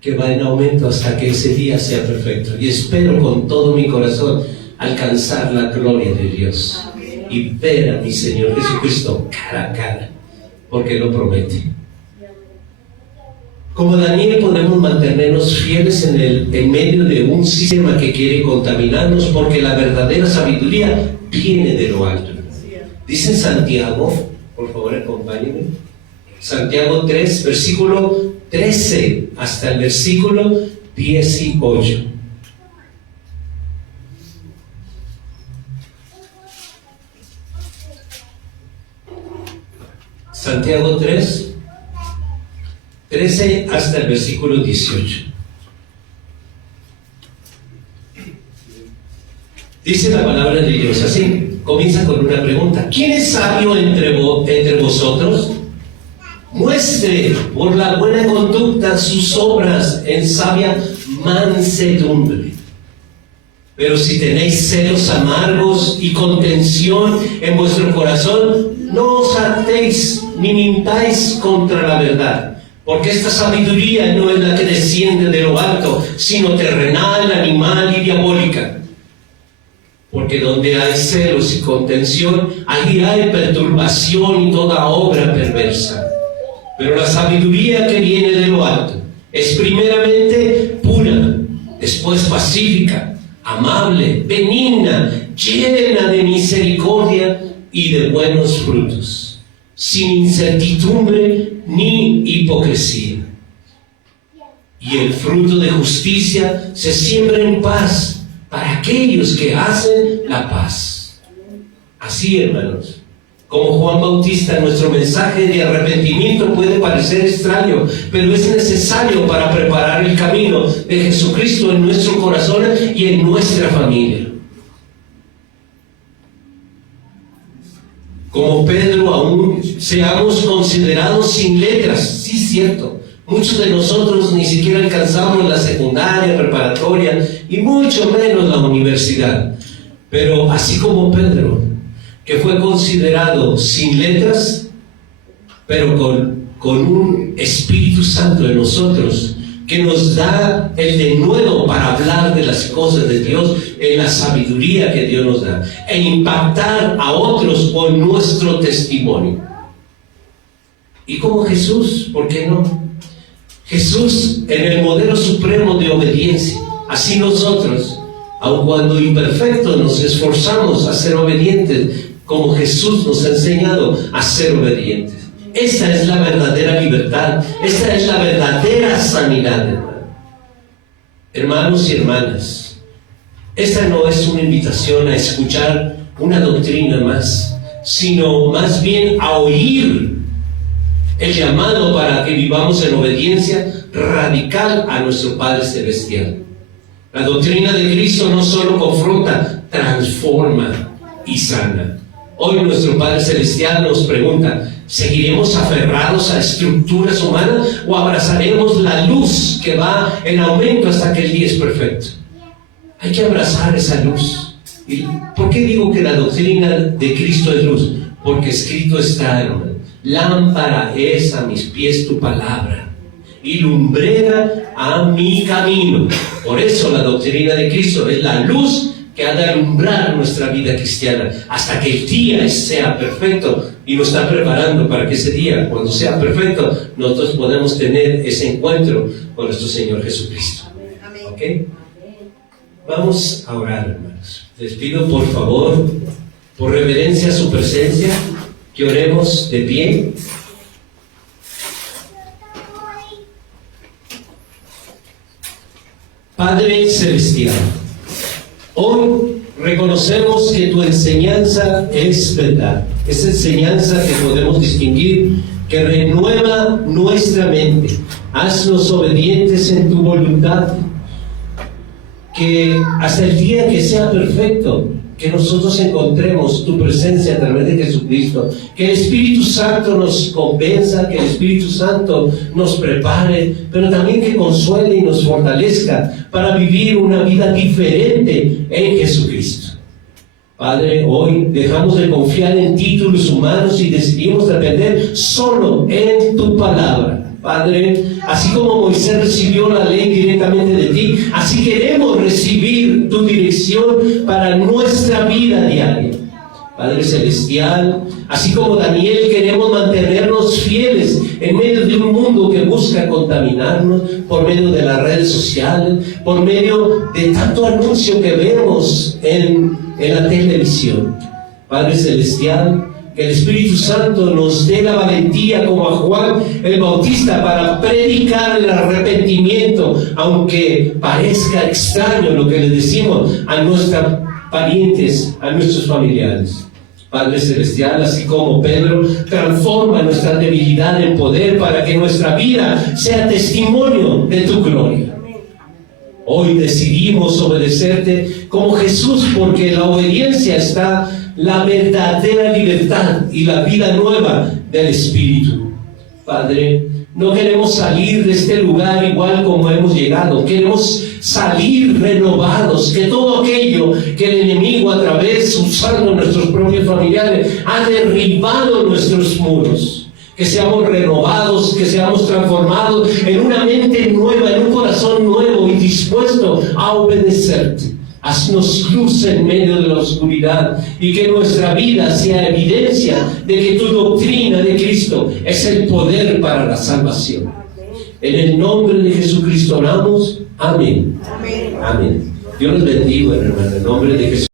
que va en aumento hasta que ese día sea perfecto. Y espero con todo mi corazón alcanzar la gloria de Dios y ver a mi Señor Jesucristo cara a cara, porque lo promete. Como Daniel podemos mantenernos fieles en medio de un sistema que quiere contaminarnos, porque la verdadera sabiduría viene de lo alto. Dice en Santiago, por favor acompáñenme, Santiago 3, versículo 13 hasta el versículo 18. Santiago 3, 13 hasta el versículo 18. Dice la palabra de Dios así, comienza con una pregunta. ¿Quién es sabio entre vosotros? Muestre por la buena conducta sus obras en sabia mansedumbre. Pero si tenéis celos amargos y contención en vuestro corazón, no os hartéis ni mintáis contra la verdad, porque esta sabiduría no es la que desciende de lo alto, sino terrenal, animal y diabólica. Porque donde hay celos y contención, allí hay perturbación y toda obra perversa. Pero la sabiduría que viene de lo alto es primeramente pura, después pacífica, amable, benigna, llena de misericordia y de buenos frutos, sin incertidumbre ni hipocresía. Y el fruto de justicia se siembra en paz para aquellos que hacen la paz. Así, hermanos, como Juan Bautista, nuestro mensaje de arrepentimiento puede parecer extraño, pero es necesario para preparar el camino de Jesucristo en nuestro corazón y en nuestra familia. Como Pedro, aún seamos considerados sin letras. Sí, cierto. Muchos de nosotros ni siquiera alcanzamos la secundaria, preparatoria y mucho menos la universidad. Pero así como Pedro, que fue considerado sin letras, pero con un Espíritu Santo en nosotros, que nos da el denuedo para hablar de las cosas de Dios en la sabiduría que Dios nos da, e impactar a otros con nuestro testimonio. Y como Jesús, ¿por qué no? Jesús en el modelo supremo de obediencia. Así nosotros, aun cuando imperfectos, nos esforzamos a ser obedientes, como Jesús nos ha enseñado a ser obedientes. Esta es la verdadera libertad, esta es la verdadera sanidad, hermano. Hermanos y hermanas, esta no es una invitación a escuchar una doctrina más, sino más bien a oír el llamado para que vivamos en obediencia radical a nuestro Padre Celestial. La doctrina de Cristo no solo confronta, transforma y sana. Hoy nuestro Padre Celestial nos pregunta, ¿seguiremos aferrados a estructuras humanas o abrazaremos la luz que va en aumento hasta que el día es perfecto? Hay que abrazar esa luz. ¿Y por qué digo que la doctrina de Cristo es luz? Porque escrito está, hermano, lámpara es a mis pies tu palabra y lumbrera a mi camino. Por eso la doctrina de Cristo es la luz que ha de alumbrar nuestra vida cristiana hasta que el día sea perfecto, y nos está preparando para que ese día, cuando sea perfecto, nosotros podamos tener ese encuentro con nuestro Señor Jesucristo. ¿Ok? Vamos a orar, hermanos. Les pido por favor, por reverencia a su presencia, que oremos de pie. Padre Celestial, hoy reconocemos que tu enseñanza es verdad. Es enseñanza que podemos distinguir, que renueva nuestra mente. Haznos obedientes en tu voluntad, que hasta el día que sea perfecto, que nosotros encontremos tu presencia a través de Jesucristo, que el Espíritu Santo nos convenza, que el Espíritu Santo nos prepare, pero también que consuele y nos fortalezca para vivir una vida diferente en Jesucristo. Padre, hoy dejamos de confiar en títulos humanos y decidimos depender solo en tu palabra. Padre, así como Moisés recibió la ley directamente de ti, así queremos recibir tu dirección para nuestra vida diaria. Padre Celestial, así como Daniel, queremos mantenernos fieles en medio de un mundo que busca contaminarnos por medio de las redes sociales, por medio de tanto anuncio que vemos en la televisión. Padre Celestial, que el Espíritu Santo nos dé la valentía como a Juan el Bautista para predicar el arrepentimiento, aunque parezca extraño lo que le decimos a nuestros parientes, a nuestros familiares. Padre Celestial, así como Pedro, transforma nuestra debilidad en poder para que nuestra vida sea testimonio de tu gloria. Hoy decidimos obedecerte como Jesús, porque en la obediencia está la verdadera libertad y la vida nueva del Espíritu. Padre, no queremos salir de este lugar igual como hemos llegado. Queremos salir renovados, que todo aquello que el enemigo, a través, usando nuestros propios familiares, ha derribado nuestros muros. Que seamos renovados, que seamos transformados en una mente nueva, en un corazón nuevo y dispuesto a obedecerte. Haznos luz en medio de la oscuridad y que nuestra vida sea evidencia de que tu doctrina de Cristo es el poder para la salvación. En el nombre de Jesucristo oramos. Amén. Amén. Dios los bendiga, hermano, en el nombre de Jesús.